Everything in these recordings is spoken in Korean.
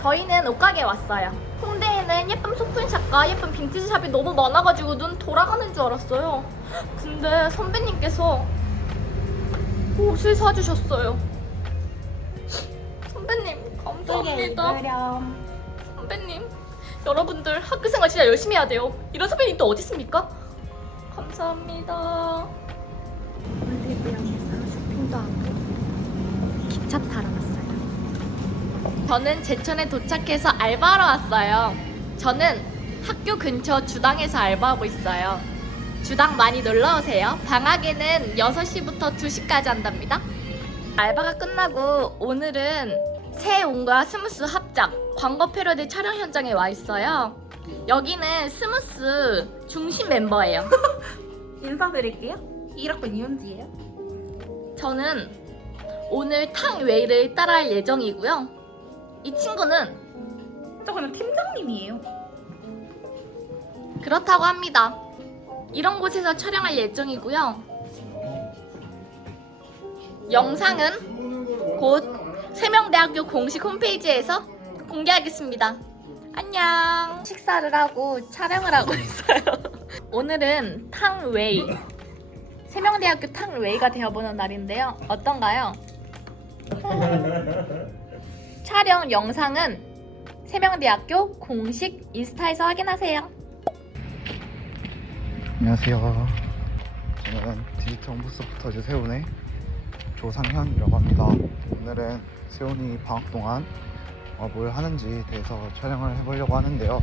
저희는 옷가게에 왔어요. 홍대에는 예쁜 소품샵과 예쁜 빈티지 샵이 너무 많아가지고 눈 돌아가는 줄 알았어요. 근데 선배님께서 옷을 사주셨어요. 선배님 감사합니다. 선배님 여러분들 학교생활 진짜 열심히 해야 돼요. 이런 선배님 또 어디 있습니까? 감사합니다. 월드대형에서 쇼핑도 하고 기차 타러. 저는 제천에 도착해서 알바하러 왔어요. 저는 학교 근처 주당에서 알바하고 있어요. 주당 많이 놀러 오세요. 방학에는 6시부터 2시까지 한답니다. 알바가 끝나고 오늘은 새 온과 스무스 합작 광고 패러디 촬영 현장에 와 있어요. 여기는 스무스 중심 멤버예요. 인사드릴게요. 1학번 이은지예요. 저는 오늘 탕웨이를 따라할 예정이고요. 이 친구는 저 그냥 팀장님이에요. 그렇다고 합니다. 이런 곳에서 촬영할 예정이고요. 영상은 곧 세명대학교 공식 홈페이지에서 공개하겠습니다. 안녕. 식사를 하고 촬영을 하고 있어요. 오늘은 탕웨이. 세명대학교 탕웨이가 되어보는 날인데요. 어떤가요? 촬영 영상은 세명대학교 공식 인스타에서 확인하세요. 안녕하세요. 저는 디지털 홍보서부터즈 세훈의 조상현이라고 합니다. 오늘은 세훈이 방학 동안 어, 뭘 하는지 대해서 촬영을 해보려고 하는데요.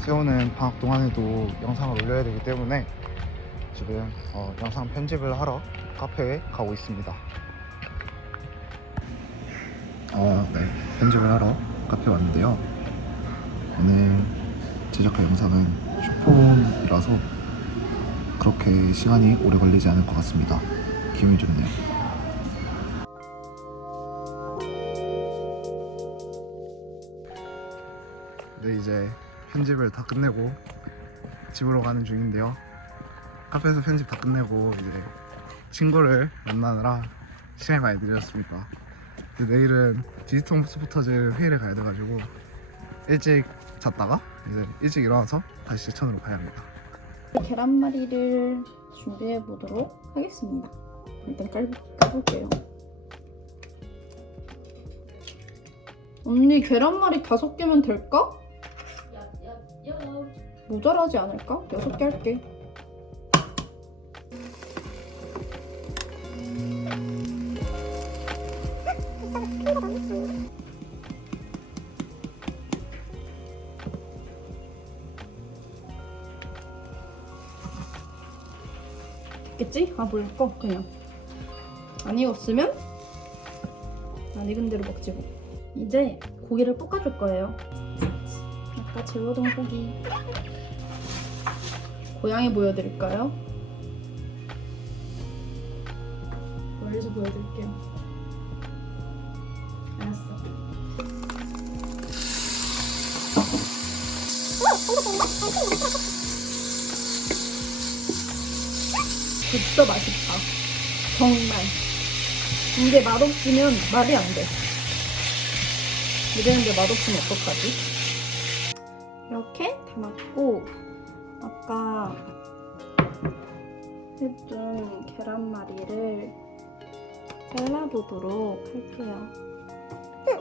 세훈은 방학 동안에도 영상을 올려야 되기 때문에 지금 어, 영상 편집을 하러 카페에 가고 있습니다. 어, 네. 편집을 하러 카페 왔는데요. 오늘 제작할 영상은 쇼폼이라서 그렇게 시간이 오래 걸리지 않을 것 같습니다. 기분이 좋네요. 네 이제 편집을 다 끝내고 집으로 가는 중인데요. 카페에서 편집 다 끝내고 이제 친구를 만나느라 시간이 많이 늦었습니다. 내일은 디지털 스포터즈 회의를 가야 돼가지고 일찍 잤다가 이제 일찍 일어나서 다시 제천으로 가야 합니다. 계란말이를 준비해 보도록 하겠습니다. 일단 깔, 까볼게요. 언니 계란말이 다섯 개면 될까? 모자라지 않을까? 여섯 개 할게. 됐겠지? 아 몰라 꺼 그냥 안 익었으면 안 익은 대로 먹지 뭐 이제 고기를 볶아줄 거예요 아까 재워둔 고기 고양이 보여드릴까요? 멀리서 보여드릴게요 알았어 진짜 맛있다. 정말. 이게 맛없으면 말이 안 돼. 이랬는데 맛없으면 어떡하지? 이렇게 담았고, 아까 해둔 계란말이를 잘라보도록 할게요. 짠!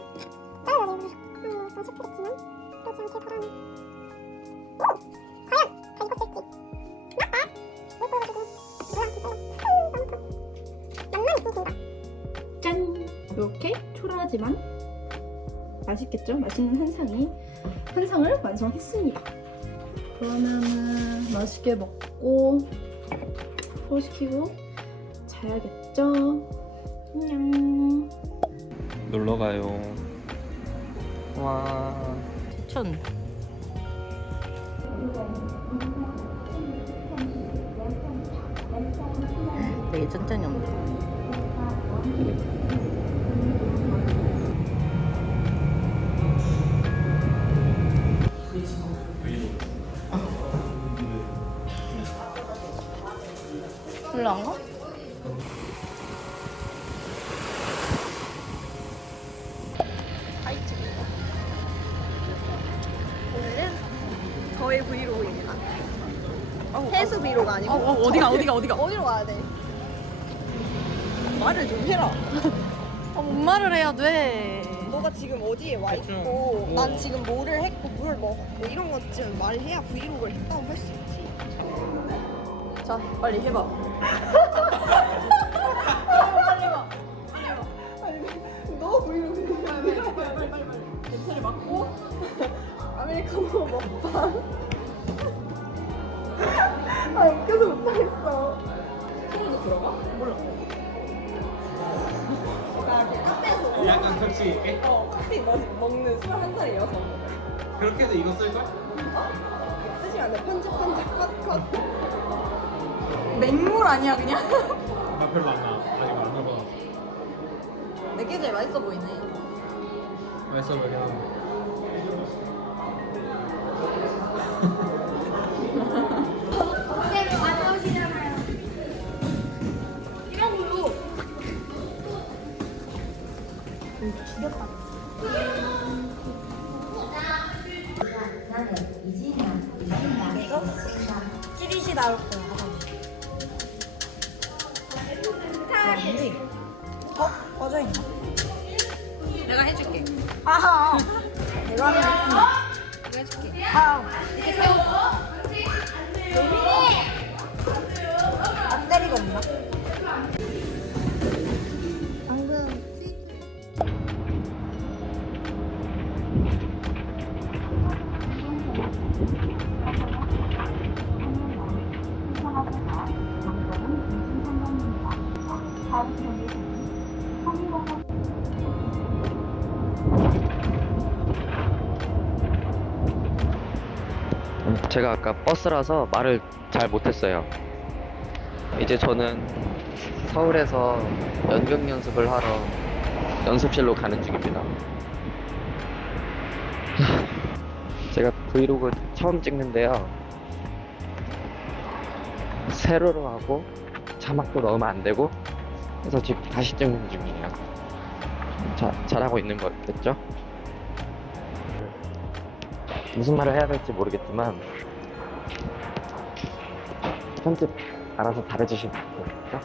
하지만 맛있겠죠? 맛있는 한상이 한상을 완성했습니다. 그러면은 맛있게 먹고 소시키고 자야겠죠? 안녕. 놀러 가요. 와. 천. 되게 천천히 온다. 별로 안 가? 어, 어. 해수 비로가 아니고 어, 어, 어 디가 어디가 어디가? 어디로 가야 돼? 말을 좀 해라. 어, 뭔 말을 해야 돼. 너가 지금 어디에 와 있고 뭐. 난 지금 뭐를 했고 뭘 먹었고 이런 것 좀 말해야 브이로그를 했다고 할 수 있지. 자, 빨리 해봐. 너 브이로그 빨리 빨리 빨리 빨리 빨리 괜찮이 맞고 아메리카노 먹방. 아 웃겨서 못하겠어. 소리도 들어가? 몰라. 나그 카페에서 약간 격식 있게? 어 커피 먹, 먹는 21살의 여성. 그렇게 해서 이거 쓸걸? 쓰시면 안 돼. 편집 편집 컷 컷. 맹물 아니야 그냥? 나 별로 안 나. 아직 안 나봐. 내게 제일 맛있어 보이네. 맛있어 보이긴 한데. 뭔데? 어? 꺼져 있나? 내가 해줄게. 아하. 내가 하면 내가 해줄게. 아, 이게 새우. 앞다리 제가 아까 버스라서 말을 잘 못했어요. 이제 저는 서울에서 연극 연습을 하러 연습실로 가는 중입니다. 제가 브이로그 처음 찍는데요. 세로로 하고 자막도 넣으면 안 되고 그래서 지금 다시 찍는 중이에요. 자, 잘하고 있는 거겠죠? 무슨 말을 해야 될지 모르겠지만 편집 알아서 잘해주시면 좋겠죠?